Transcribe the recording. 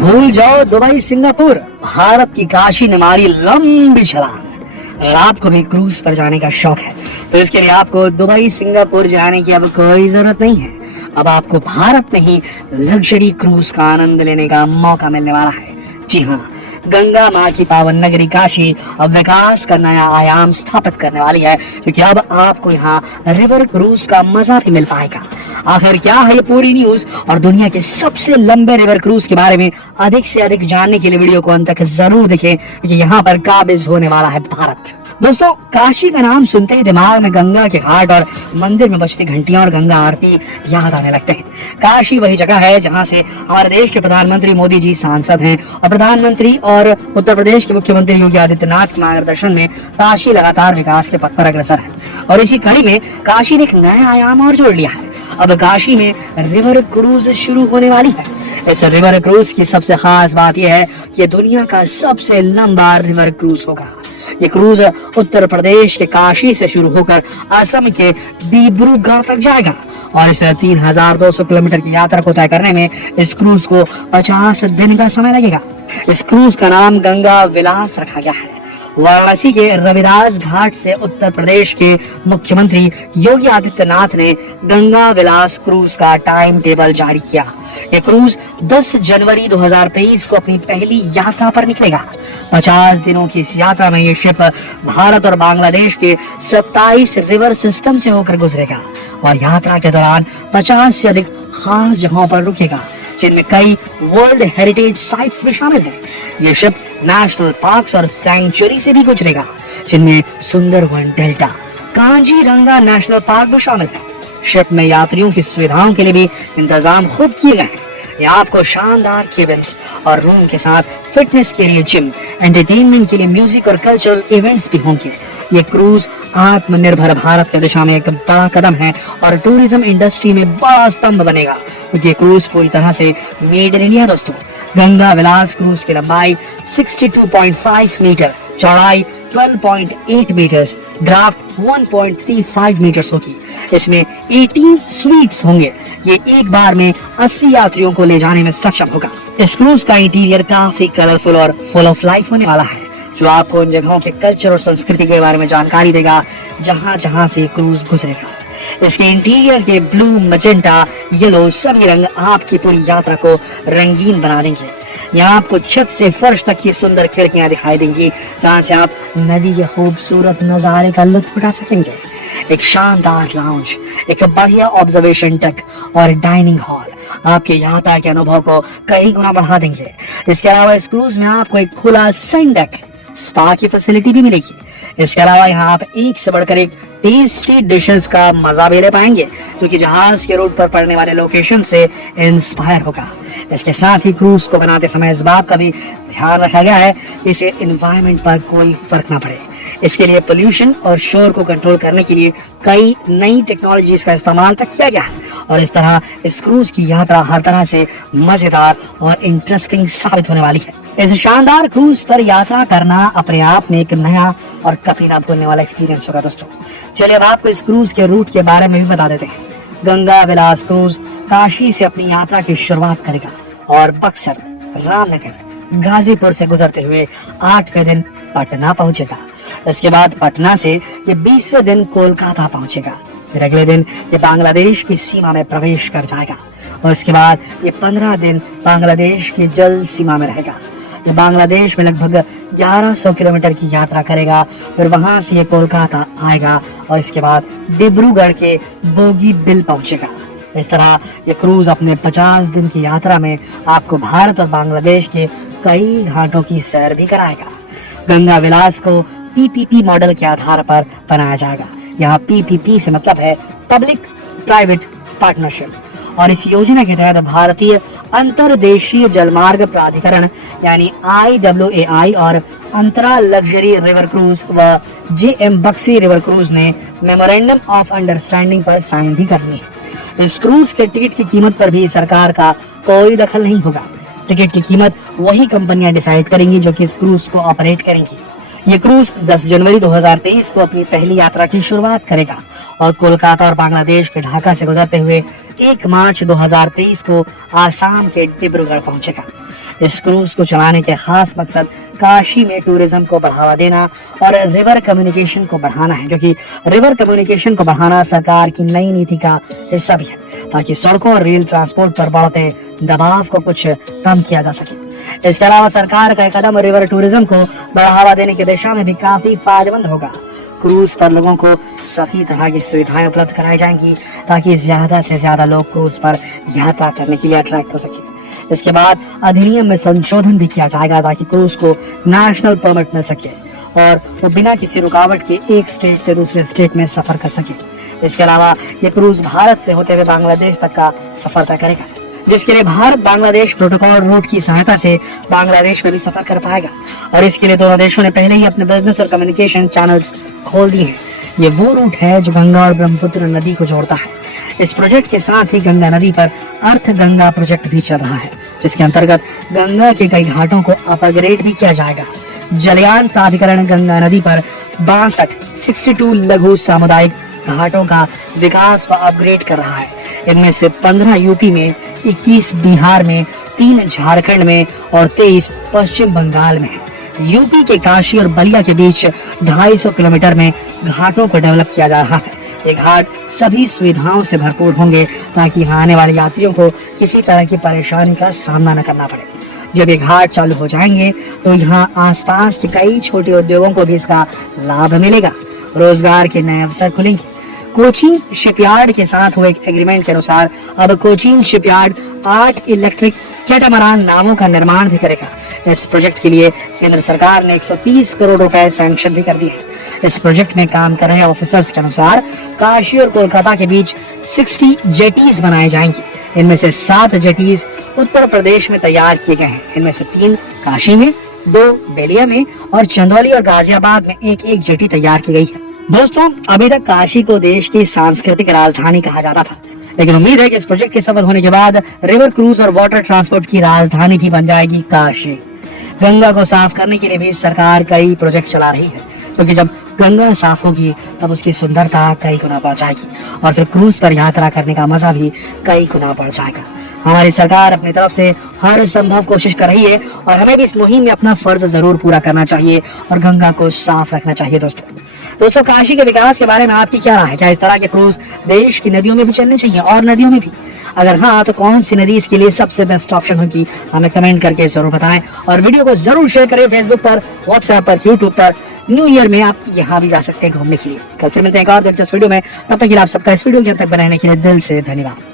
भूल जाओ Dubai Singapore, Bharat की काशी ने मारी लंबी छलांग। अगर आपको भी क्रूज पर जाने का शौक है तो इसके लिए आपको दुबई सिंगापुर जाने की अब कोई जरूरत नहीं है। अब आपको भारत में ही लग्जरी क्रूज का आनंद लेने का मौका मिलने वाला है। जी हाँ, गंगा माँ की पावन नगरी काशी अब विकास का नया आयाम स्थापित करने वाली है, क्योंकि अब आपको यहाँ रिवर क्रूज का मजा भी मिल पाएगा। आखिर क्या है ये पूरी न्यूज और दुनिया के सबसे लंबे रिवर क्रूज के बारे में अधिक से अधिक जानने के लिए वीडियो को अंत तक जरूर देखें, क्योंकि यहाँ पर काबिज होने वाला है भारत। दोस्तों, काशी का नाम सुनते ही दिमाग में गंगा के घाट और मंदिर में बजती घंटियां और गंगा आरती याद आने लगते हैं। काशी वही जगह है जहां से हमारे देश के प्रधानमंत्री मोदी जी सांसद हैं और प्रधानमंत्री और उत्तर प्रदेश के मुख्यमंत्री योगी आदित्यनाथ के मार्गदर्शन में काशी लगातार विकास के पथ पर अग्रसर है। और इसी कड़ी में काशी ने एक नया आयाम और जोड़ लिया है। अब काशी में रिवर क्रूज शुरू होने वाली है। इस रिवर क्रूज की सबसे खास बात यह है कि दुनिया का सबसे लंबा रिवर क्रूज होगा। ये क्रूज उत्तर प्रदेश के काशी से शुरू होकर असम के डिब्रूगढ़ तक जाएगा और इस 3200 किलोमीटर की यात्रा को तय करने में इस क्रूज को 50 दिन का समय लगेगा। इस क्रूज का नाम गंगा विलास रखा गया है। वाराणसी के रविदास घाट से उत्तर प्रदेश के मुख्यमंत्री योगी आदित्यनाथ ने गंगा विलास क्रूज का टाइम टेबल जारी किया। ये क्रूज 10 जनवरी 2023 को अपनी पहली यात्रा पर निकलेगा। 50 दिनों की इस यात्रा में ये शिप भारत और बांग्लादेश के 27 रिवर सिस्टम से होकर गुजरेगा और यात्रा के दौरान 50 से अधिक खास जगहों पर रुकेगा, जिनमें कई वर्ल्ड हेरिटेज साइट्स भी शामिल हैं। ये शिप नेशनल पार्क्स और सैंक्चुरी से भी गुजरेगा, जिनमें Sundarban delta, Kaziranga national park भी शामिल है। शिप में यात्रियों की सुविधाओं के लिए भी इंतजाम खूब किए गए हैं। यहाँ आपको शानदार केबिन्स और रूम के साथ फिटनेस के लिए जिम, एंटरटेनमेंट के लिए म्यूजिक और कल्चरल इवेंट्स भी होंगे। ये क्रूज आत्मनिर्भर भारत की दिशा में एक बड़ा कदम है और टूरिज्म इंडस्ट्री में बड़ा स्तंभ बनेगा, क्योंकि ये क्रूज पूरी तरह से मेड इन इंडिया। दोस्तों, गंगा विलास क्रूज की लंबाई 62.5 मीटर, चौड़ाई 12.8 मीटर्स, ड्राफ्ट 1.35 मीटर्स होगी। इसमें 18 स्वीट्स होंगे। ये एक बार में 80 यात्रियों को ले जाने में सक्षम होगा। इस क्रूज का इंटीरियर काफी कलरफुल और फुल ऑफ लाइफ होने वाला है, जो आपको उन जगहों के कल्चर और संस्कृति के बारे में जानकारी देगा जहां जहां से क्रूज गुजरेगा। इसके इंटीरियर के ब्लू, मजेंटा, येलो सभी रंग आपकी पूरी यात्रा को रंगीन बना देंगे। यहाँ आपको छत से फर्श तक की सुंदर खिड़कियां दिखाई देंगी, जहाँ से आप नदी के खूबसूरत नजारे का लुत्फ उठा सकेंगे। एक शानदार लाउंज, एक बढ़िया ऑब्जर्वेशन डेक और डाइनिंग हॉल आपके यात्रा के अनुभव को कई गुना बढ़ा देंगे। इसके अलावा इस क्रूज में आपको एक खुला सन डेक, स्पा की फैसिलिटी भी मिलेगी। इसके अलावा यहाँ आप एक से बढ़कर एक टेस्टी डिशेस का मजा भी ले पाएंगे, जो कि जहाज के रूट पर पड़ने वाले लोकेशन से इंस्पायर होगा। इसके साथ ही क्रूज को बनाते समय इस बात का भी ध्यान रखा गया है कि इसे एनवायरनमेंट पर कोई फर्क ना पड़े। इसके लिए पोल्यूशन और शोर को कंट्रोल करने के लिए कई नई टेक्नोलॉजीज का इस्तेमाल तक किया गया है और इस तरह इस क्रूज की यात्रा हर तरह से मजेदार और इंटरेस्टिंग साबित होने वाली है। इस शानदार क्रूज पर यात्रा करना अपने आप में एक नया और कभी ना भूलने वाला एक्सपीरियंस होगा। दोस्तों, चलिए अब आपको इस क्रूज के रूट के बारे में भी बता देते हैं। गंगा विलास क्रूज काशी से अपनी यात्रा की शुरुआत करेगा और बक्सर, रामनगर, गाजीपुर से गुजरते हुए 8वें दिन पटना पहुंचेगा। इसके बाद पटना से ये 20वें दिन कोलकाता पहुंचेगा। फिर अगले दिन ये बांग्लादेश की सीमा में प्रवेश कर जाएगा और इसके बाद ये 15 दिन बांग्लादेश की जल सीमा में रहेगा। ये बांग्लादेश में लगभग 1100 किलोमीटर की यात्रा करेगा। फिर वहां से ये कोलकाता आएगा और इसके बाद डिब्रूगढ़ के बोगीबिल पहुंचेगा। इस तरह ये क्रूज अपने 50 दिन की यात्रा में आपको भारत और बांग्लादेश के कई घाटों की सैर भी कराएगा। गंगा विलास को पीपीपी मॉडल के आधार पर बनाया जाएगा। यहाँ पीपीपी से मतलब है पब्लिक प्राइवेट पार्टनरशिप और इस योजना के तहत भारतीय अंतर्देशीय जलमार्ग प्राधिकरण यानी IAAI और अंतरा लग्जरी रिवर क्रूज व JM बक्सी रिवर क्रूज ने मेमोरेंडम ऑफ अंडरस्टैंडिंग पर साइन भी कर ली है। इस क्रूज के टिकट की कीमत पर भी सरकार का कोई दखल नहीं होगा। टिकट की कीमत वही कंपनियां डिसाइड करेंगी जो कि इस क्रूज को ऑपरेट करेंगी। ये क्रूज 10 जनवरी 2023 को अपनी पहली यात्रा की शुरुआत करेगा और कोलकाता और बांग्लादेश के ढाका से गुजरते हुए 1 मार्च 2023 को आसाम के डिब्रूगढ़ पहुंचेगा। इस क्रूज को चलाने के खास मकसद काशी में टूरिज्म को बढ़ावा देना और रिवर कम्युनिकेशन को बढ़ाना है, क्योंकि रिवर कम्युनिकेशन को बढ़ाना सरकार की नई नीति का हिस्सा भी है, ताकि सड़कों और रेल ट्रांसपोर्ट पर बढ़ते दबाव को कुछ कम किया जा सके। इसके अलावा सरकार का कदम रिवर टूरिज्म को बढ़ावा देने की दिशा में भी काफी फायदेमंद होगा। क्रूज पर लोगों को सभी तरह की सुविधाएं उपलब्ध कराई जाएंगी, ताकि ज्यादा से ज्यादा लोग क्रूज पर यात्रा करने के लिए अट्रैक्ट हो सके। इसके बाद अधिनियम में संशोधन भी किया जाएगा, ताकि क्रूज को नेशनल परमिट मिल सके और वो बिना किसी रुकावट के एक स्टेट से दूसरे स्टेट में सफर कर सके। इसके अलावा ये क्रूज भारत से होते हुए बांग्लादेश तक का सफर तय करेगा, जिसके लिए भारत बांग्लादेश प्रोटोकॉल रूट की सहायता से बांग्लादेश में भी सफर कर पाएगा। और इसके लिए दोनों देशों ने पहले ही अपने बिजनेस और कम्युनिकेशन चैनल्स खोल दिए हैं। ये वो रूट है जो गंगा और ब्रह्मपुत्र नदी को जोड़ता है। इस प्रोजेक्ट के साथ ही गंगा नदी पर अर्थ गंगा प्रोजेक्ट भी चल रहा है, जिसके अंतर्गत गंगा के कई घाटों को अपग्रेड भी किया जाएगा। जलयान प्राधिकरण गंगा नदी पर 62 लघु सामुदायिक घाटों का विकास व अपग्रेड कर रहा है। इनमें से 15 यूपी में, 21 बिहार में, 3 झारखंड में और 23 पश्चिम बंगाल में है। यूपी के काशी और बलिया के बीच 250 किलोमीटर में घाटों को डेवलप किया जा रहा है। ये घाट सभी सुविधाओं से भरपूर होंगे, ताकि यहाँ आने वाले यात्रियों को किसी तरह की परेशानी का सामना न करना पड़े। जब ये घाट चालू हो जाएंगे तो यहाँ आसपास के कई छोटे उद्योगों को भी इसका लाभ मिलेगा। रोजगार के नए अवसर खुलेंगे। कोचीन शिपयार्ड के साथ हुए एक एग्रीमेंट के अनुसार अब कोचीन शिपयार्ड 8 इलेक्ट्रिक कैटामरान नावों का निर्माण भी करेगा। इस प्रोजेक्ट के लिए केंद्र सरकार ने 130 करोड़ रुपए सैंक्शन भी कर दिए हैं। इस प्रोजेक्ट में काम कर रहे ऑफिसर्स के अनुसार काशी और कोलकाता के बीच 60 जेटीज बनाए जाएंगे। इनमें से 7 जेटीज उत्तर प्रदेश में तैयार किए गए हैं। इनमें से 3 काशी में, 2 बेलिया में और चंदौली और गाजियाबाद में एक जेटी तैयार की गई है। दोस्तों, अभी तक काशी को देश की सांस्कृतिक राजधानी कहा जाता था, लेकिन उम्मीद है कि इस प्रोजेक्ट के सफल होने के बाद रिवर क्रूज और वाटर ट्रांसपोर्ट की राजधानी भी बन जाएगी काशी। गंगा को साफ करने के लिए भी सरकार कई प्रोजेक्ट चला रही है, क्योंकि जब गंगा साफ होगी तब उसकी सुंदरता कई गुना बढ़ जाएगी और फिर क्रूज पर यात्रा करने का मजा भी कई गुना बढ़ जाएगा। हमारी सरकार अपनी तरफ से हर संभव कोशिश कर रही है और हमें भी इस मुहिम में अपना फर्ज जरूर पूरा करना चाहिए और गंगा को साफ रखना चाहिए। दोस्तों, काशी के विकास के बारे में आपकी क्या राय है? क्या इस तरह के क्रूज देश की नदियों में भी चलने चाहिए और नदियों में भी? अगर हाँ, तो कौन सी नदी इसके लिए सबसे बेस्ट ऑप्शन होगी? हमें कमेंट करके जरूर बताएं और वीडियो को जरूर शेयर करें फेसबुक पर, व्हाट्सएप पर, यूट्यूब पर। न्यू ईयर में आप यहाँ भी जा सकते हैं घूमने के लिए। कल फिर मिलते हैं एक और दिलचस्प वीडियो में। तब तक के लिए आप सबका इस वीडियो के अंत तक बनाने के लिए दिल से धन्यवाद।